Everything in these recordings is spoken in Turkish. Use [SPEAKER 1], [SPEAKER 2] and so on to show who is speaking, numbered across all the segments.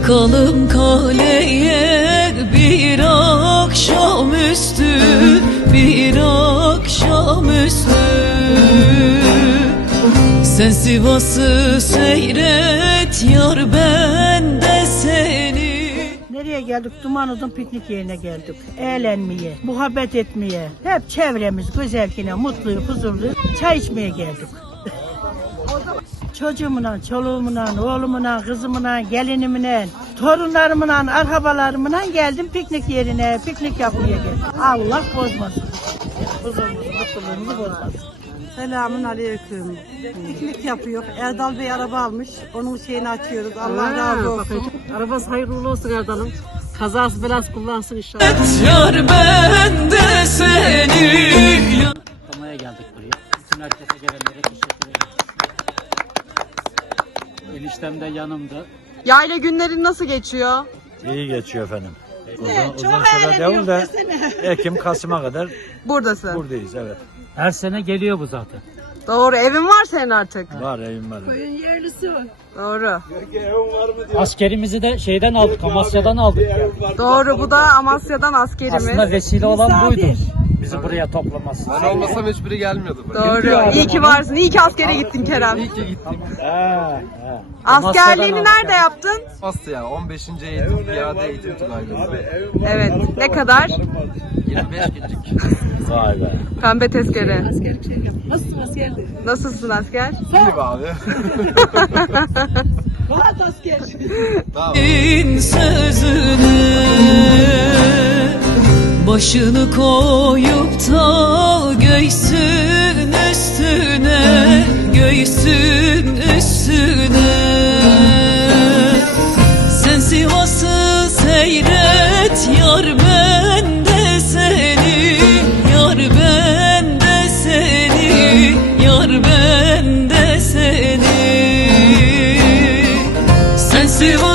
[SPEAKER 1] Çıkalım kaleye bir akşamüstü Bir akşamüstü Sen Sivas'ı seyret yar ben de seni
[SPEAKER 2] Nereye geldik? Duman uzun piknik yerine geldik. Eğlenmeye, muhabbet etmeye. Hep çevremiz güzel yine mutlu, huzurlu. Çay içmeye geldik. Çocuğumla, çoluğumla, oğlumla, kızımla, gelinimle, torunlarımla, arkabalarımla geldim piknik yerine. Piknik yapmaya geldim. Allah bozmasın. Huzurumuzu, mutluluğumuzu bozmasın.
[SPEAKER 3] Selamun aleyküm. Piknik yapıyor. Erdal Bey araba almış. Onun şeyini açıyoruz. Allah razı olsun.
[SPEAKER 4] Arabası hayırlı olsun Erdal'ım. Kazası belası kullansın inşallah.
[SPEAKER 1] Yar ben de seni
[SPEAKER 4] de yanımda.
[SPEAKER 5] Yayla günlerin nasıl geçiyor?
[SPEAKER 6] İyi geçiyor efendim. Uzun, uzun süre değil de Ekim Kasım'a kadar
[SPEAKER 5] Buradasın.
[SPEAKER 6] buradayız evet.
[SPEAKER 4] Her sene geliyor bu zaten.
[SPEAKER 5] Doğru. Evin var senin artık.
[SPEAKER 6] Var evim var.
[SPEAKER 5] Doğru.
[SPEAKER 4] Askerimizi de şeyden aldık, Amasya'dan aldık.
[SPEAKER 5] Doğru. Bu da Amasya'dan askerimiz.
[SPEAKER 4] Aslında vesile olan buydu. Bizi buraya toplaması.
[SPEAKER 7] Ben olmasam hiçbiri gelmiyordu. buraya.
[SPEAKER 5] Doğru. İyi ki varsın. İyi ki askere gittin Kerem.
[SPEAKER 7] İyi ki gittik.
[SPEAKER 4] He, he.
[SPEAKER 5] Askerliğini nerede yaptın?
[SPEAKER 7] Asya 15. eğitim piyade eğitim tugaylarında.
[SPEAKER 5] Evet. Ne kadar?
[SPEAKER 7] 25 günlük.
[SPEAKER 6] Vay be.
[SPEAKER 5] Pembe tezkere. Nasılsın asker? Nasılsın asker?
[SPEAKER 7] İyi be abi.
[SPEAKER 1] Din sözüne Başını koyup da göğsün üstüne Göğsün üstüne. Sen Sivas'ı seyret yar ben de seni Yar ben de seni Yar ben de seni. Sen Sivas'ı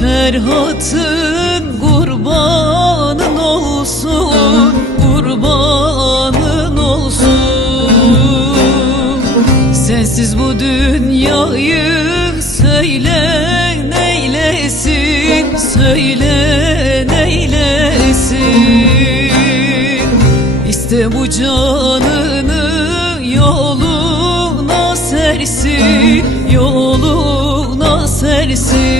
[SPEAKER 1] Ferhat'ın kurbanın olsun Kurbanın olsun. Sensiz bu dünyayı söyle neylesin Söyle neylesin. İste bu canını yoluna sersin Yoluna sersin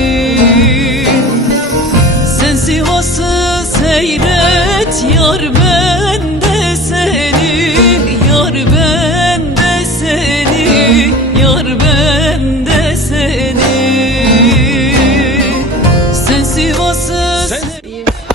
[SPEAKER 1] you.